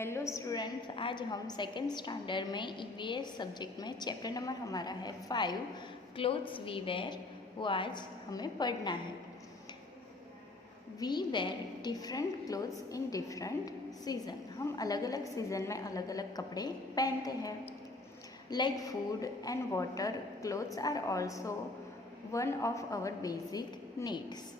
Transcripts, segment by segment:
Hello students, आज हम second standard में ईवीएस सब्जेक्ट में चैप्टर नंबर हमारा है 5 क्लोथ्स वी वेयर। वो आज हमें पढ़ना है। We wear different clothes in different season. हम अलग अलग सीजन में अलग अलग कपड़े पहनते हैं। Like food and water, clothes are also one of our basic needs.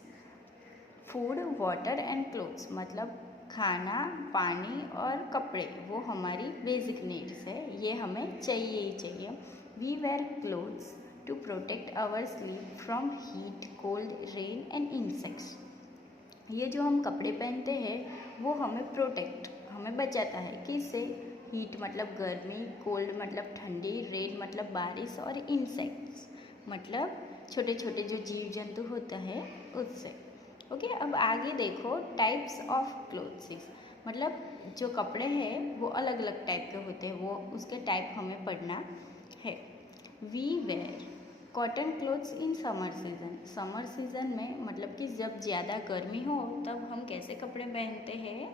Food, water and clothes मतलब खाना, पानी और कपड़े, वो हमारी बेसिक नीड्स है। ये हमें चाहिए ही चाहिए। We wear clothes to protect our sleep from heat, cold, rain and insects. ये जो हम कपड़े पहनते हैं वो हमें बचाता है। किससे? हीट मतलब गर्मी, कोल्ड मतलब ठंडी, रेन मतलब बारिश और इंसेक्ट्स मतलब छोटे छोटे जो जीव जंतु होता है उससे। ओके, अब आगे देखो टाइप्स ऑफ क्लोथ्स मतलब जो कपड़े हैं वो अलग अलग टाइप के होते हैं, वो उसके टाइप हमें पढ़ना है। We wear cotton clothes in summer season. Summer season में मतलब कि जब ज़्यादा गर्मी हो तब हम कैसे कपड़े पहनते हैं?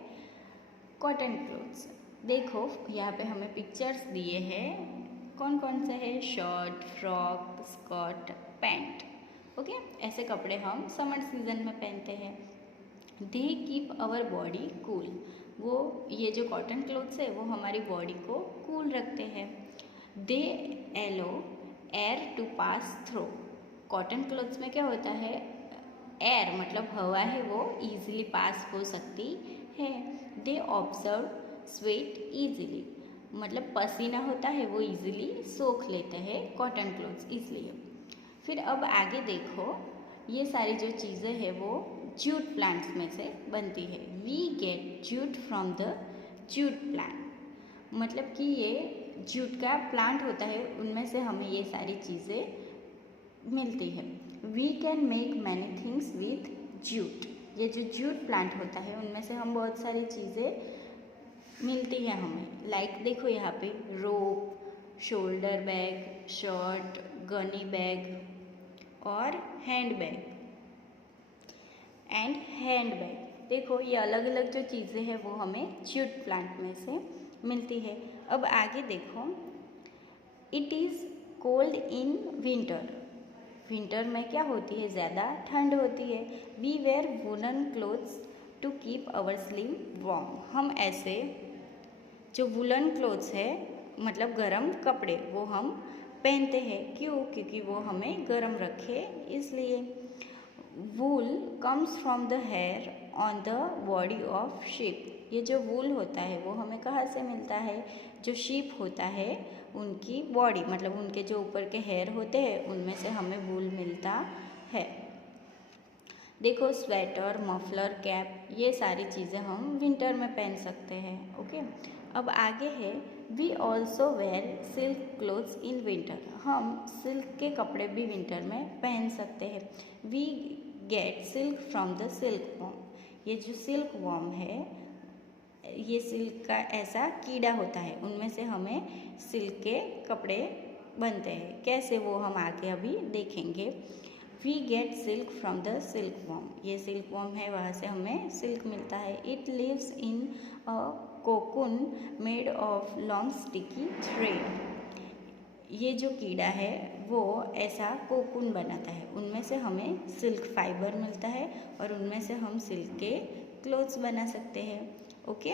Cotton clothes. देखो यहाँ पे हमें पिक्चर्स दिए हैं, कौन कौन से है? Shirt, frock, skirt, pant. Okay, ऐसे कपड़े हम समर सीजन में पहनते हैं। They keep our body cool. वो ये जो कॉटन क्लोथ्स है वो हमारी बॉडी को कूल रखते हैं। They allow air to pass through. Cotton clothes में क्या होता है? एयर मतलब हवा है वो ईजिली पास हो सकती है। दे ऑब्जर्व स्वेट ईजिली मतलब पसीना होता है वो ईजिली सोख लेते हैं कॉटन क्लोथ्स इसलिए। फिर अब आगे देखो, ये सारी जो चीज़ें हैं वो जूट प्लांट्स में से बनती है। We get jute from the jute plant मतलब कि ये जूट का प्लांट होता है, उनमें से हमें ये सारी चीज़ें मिलती है। We can make many things with jute. ये जो जूट प्लांट होता है उनमें से हम बहुत सारी चीज़ें मिलती हैं हमें। लाइक देखो यहाँ पे rope, shoulder bag, shirt, gunny bag और हैंड बैग। देखो ये अलग अलग जो चीज़ें हैं वो हमें जूट प्लांट में से मिलती है। अब आगे देखो, it is cold in winter. Winter में क्या होती है? ज़्यादा ठंड होती है। We wear woollen clothes to keep our sleeve warm. हम ऐसे जो वुलन क्लोथ्स है मतलब गर्म कपड़े वो हम पहनते हैं। क्यों? क्योंकि वो हमें गर्म रखे इसलिए। Wool comes from the hair on the body of sheep. ये जो वूल होता है वो हमें कहाँ से मिलता है? जो शीप होता है उनकी बॉडी मतलब उनके जो ऊपर के हेयर होते हैं उनमें से हमें वूल मिलता है। देखो स्वेटर, मफलर, कैप, ये सारी चीज़ें हम विंटर में पहन सकते हैं। ओके, अब आगे है we also wear silk clothes in winter. हम सिल्क के कपड़े भी विंटर में पहन सकते हैं। We get silk from the silk worm. ये जो सिल्क वॉर्म है ये सिल्क का ऐसा कीड़ा होता है, उनमें से हमें सिल्क के कपड़े बनते हैं। कैसे वो हम आगे अभी देखेंगे। We get silk from the silk worm. ये सिल्क वॉर्म है, वहाँ से हमें सिल्क मिलता है। It lives in a cocoon made of long sticky thread. ये जो कीड़ा है वो ऐसा कोकून बनाता है, उनमें से हमें सिल्क फाइबर मिलता है और उनमें से हम सिल्क के क्लोथ्स बना सकते हैं। Okay,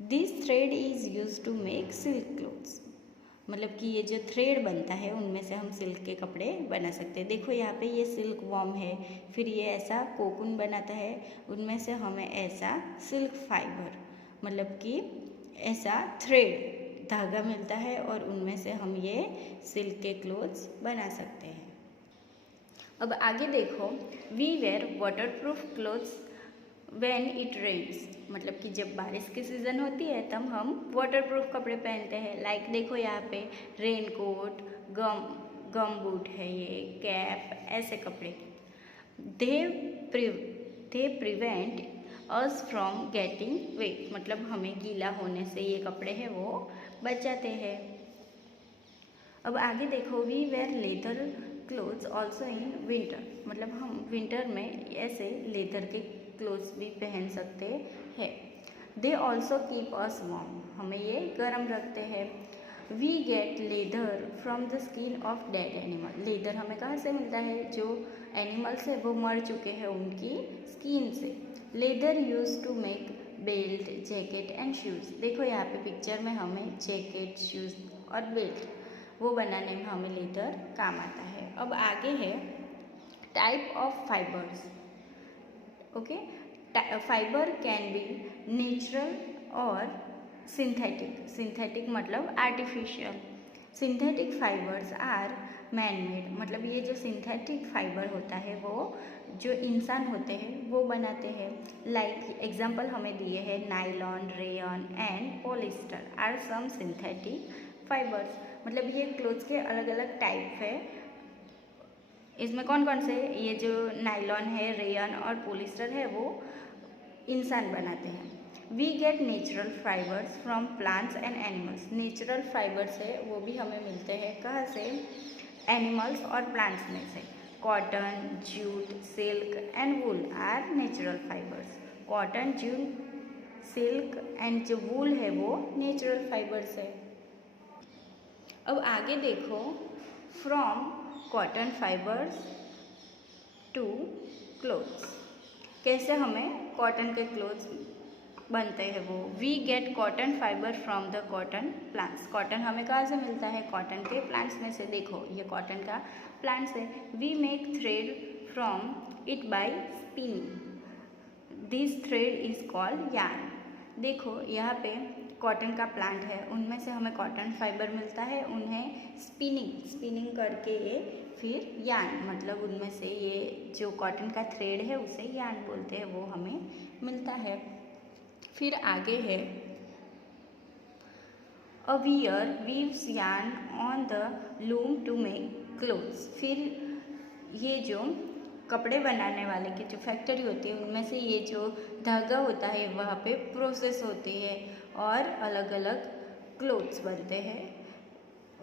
this thread is use to make silk clothes मतलब कि ये जो थ्रेड बनता है उनमें से हम सिल्क के कपड़े बना सकते हैं। देखो यहाँ पे ये सिल्क वॉर्म है, फिर ये ऐसा कोकून बनाता है, उनमें से हमें ऐसा सिल्क फाइबर मतलब कि ऐसा थ्रेड धागा मिलता है और उनमें से हम ये सिल्क के क्लोथ्स बना सकते हैं। अब आगे देखो, we wear waterproof clothes when it rains मतलब कि जब बारिश की सीज़न होती है तब हम वाटरप्रूफ कपड़े पहनते हैं। लाइक देखो यहाँ पे रेन कोट, गम बूट है, ये कैप, ऐसे कपड़े। They prevent us from getting wait मतलब हमें गीला होने से ये कपड़े हैं वो बचाते हैं। अब आगे देखो, we wear leather clothes also in winter मतलब हम विंटर में ऐसे लेदर के क्लोथ्स भी पहन सकते हैं। They also keep us warm, हमें ये गर्म रखते हैं। We get leather from the skin of dead animal, leather हमें कहाँ से मिलता है, जो एनिमल्स है वो मर चुके हैं उनकी स्किन से। Leather use to make belt, jacket and shoes, देखो यहाँ पे पिक्चर में हमें जैकेट, शूज़ और बेल्ट वो बनाने में हमें लेदर काम आता है। अब आगे है type of fibres. Okay, fibre can be natural और सिंथेटिक, सिंथेटिक मतलब artificial. Synthetic fibres are man made, मतलब ये जो सिंथेटिक फाइबर होता है वो जो इंसान होते हैं वो बनाते हैं। लाइक एग्जांपल हमें दिए हैं nylon, rayon and polyester are some synthetic fibres, मतलब ये क्लोथ्स के अलग अलग टाइप है। इसमें कौन कौन से, ये जो नाइलॉन है, रेयन और पॉलिस्टर है वो इंसान बनाते हैं। We get natural fibres from plants and animals, natural fibres है वो भी हमें मिलते हैं कहाँ से, एनिमल्स और प्लांट्स में से। Cotton, jute, silk and wool are natural fibres, cotton, jute, silk and जो वूल है वो नेचुरल फाइबर्स है। अब आगे देखो, from cotton fibres to clothes, कैसे हमें कॉटन के क्लोथ्स बनते हैं वो। We get cotton fibre from the cotton plants, cotton हमें कहाँ से मिलता है, कॉटन के प्लांट्स में से। देखो ये कॉटन का प्लांट्स है। We make thread from it by spinning, this thread is called yarn. देखो यहाँ पे कॉटन का प्लांट है, उनमें से हमें कॉटन फाइबर मिलता है, उन्हें स्पिनिंग करके ये फिर यार्न, मतलब उनमें से ये जो कॉटन का थ्रेड है उसे यार्न बोलते हैं, वो हमें मिलता है। फिर आगे है a weaver weaves yarn on the loom to make clothes, फिर ये जो कपड़े बनाने वाले की जो फैक्ट्री होती है उनमें से ये जो धागा होता है वहाँ पे प्रोसेस होती है और अलग अलग क्लोथ्स बनते हैं।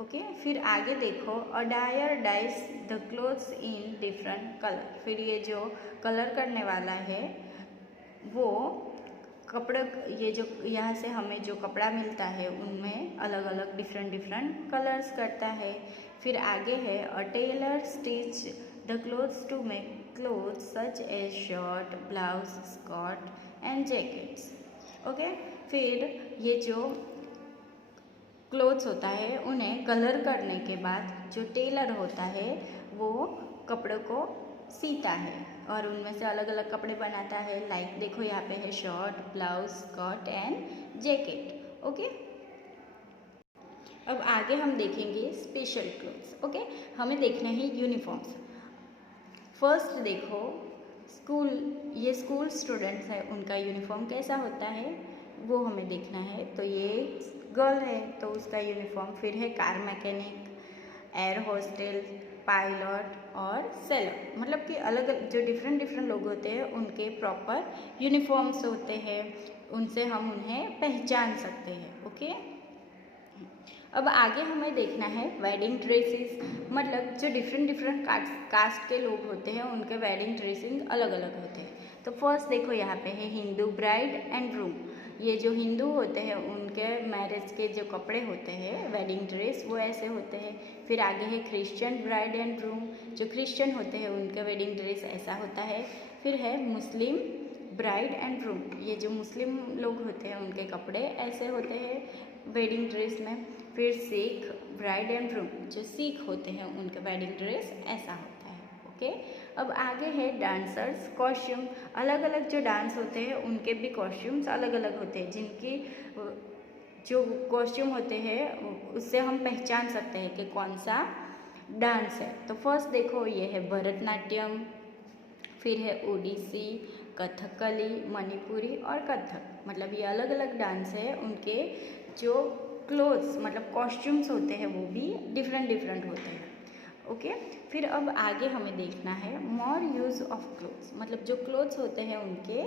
ओके, फिर आगे देखो a dyer dyes the clothes in different colour, फिर ये जो कलर करने वाला है वो कपड़े, ये जो यहाँ से हमें जो कपड़ा मिलता है उनमें अलग अलग डिफरेंट कलर्स करता है। फिर आगे है a tailor stitch the clothes to make clothes such as shirt, blouse, skirt and jackets. Okay, फिर ये जो क्लोथ्स होता है उन्हें कलर करने के बाद जो टेलर होता है वो कपड़ों को सीता है और उनमें से अलग अलग कपड़े बनाता है। लाइक देखो यहाँ पे है shirt, blouse, skirt and jacket. Okay, अब आगे हम देखेंगे स्पेशल क्लोथ्स। ओके, हमें देखना है यूनिफॉर्म्स। फर्स्ट देखो स्कूल, ये स्कूल स्टूडेंट्स है उनका यूनिफॉर्म कैसा होता है वो हमें देखना है। तो ये गर्ल है तो उसका यूनिफॉर्म, फिर है car mechanic, air hostel, pilot और सेलर, मतलब कि अलग अलग जो डिफरेंट लोग होते हैं उनके प्रॉपर यूनिफॉर्म्स होते हैं, उनसे हम उन्हें पहचान सकते हैं। ओके, अब आगे हमें देखना है वेडिंग ड्रेसेस, मतलब जो डिफरेंट कास्ट के लोग होते हैं उनके वेडिंग ड्रेसिंग अलग अलग होते हैं। तो फर्स्ट देखो यहाँ पे है हिंदू ब्राइड एंड ग्रूम, ये जो हिंदू होते हैं उनके मैरिज के जो कपड़े होते हैं वेडिंग ड्रेस वो ऐसे होते हैं। फिर आगे है क्रिश्चियन ब्राइड एंड ग्रूम, जो क्रिश्चियन होते हैं उनके वेडिंग ड्रेस ऐसा होता है। फिर है मुस्लिम ब्राइड एंड ग्रूम, ये जो मुस्लिम लोग होते हैं उनके कपड़े ऐसे होते हैं वेडिंग ड्रेस में। फिर सिख ब्राइड एंड ग्रूम, जो सिख होते हैं उनके वेडिंग ड्रेस ऐसा होता है। ओके, अब आगे है डांसर्स कॉस्ट्यूम, अलग अलग जो डांस होते हैं उनके भी कॉस्ट्यूम्स अलग अलग होते हैं, जिनकी जो कॉस्ट्यूम होते हैं उससे हम पहचान सकते हैं कि कौन सा डांस है। तो फर्स्ट देखो ये है भरतनाट्यम, फिर है ओडिसी, कथकली, मणिपुरी और कथक, मतलब ये अलग अलग डांस है, उनके जो क्लोथ्स मतलब कॉस्ट्यूम्स होते हैं वो भी डिफरेंट होते हैं। ओके, फिर अब आगे हमें देखना है मोर यूज़ ऑफ क्लोथ्स, मतलब जो क्लोथ्स होते हैं उनके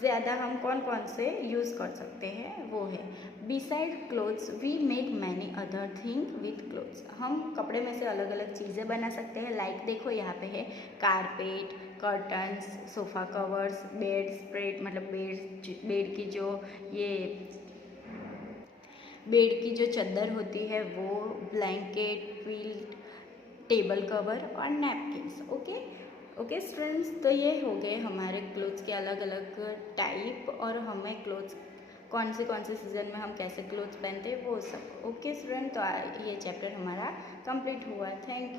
ज़्यादा हम कौन कौन से यूज़ कर सकते हैं वो है beside clothes we make many other thing with clothes, हम कपड़े में से अलग अलग चीज़ें बना सकते हैं। लाइक देखो यहाँ पे है carpet, curtains, sofa covers, bed spread मतलब बेड की जो ये बेड की जो चादर होती है वो, ब्लैंकेट, क्विल्ट, टेबल कवर और नैपकिन्स। ओके स्टूडेंट्स, तो ये हो गए हमारे क्लोथ्स के अलग अलग टाइप और हमें क्लोथ्स कौन से सीज़न में हम कैसे क्लोथ्स पहनते हैं वो सब। ओके स्टूडेंट, तो ये चैप्टर हमारा कंप्लीट हुआ। Thank you.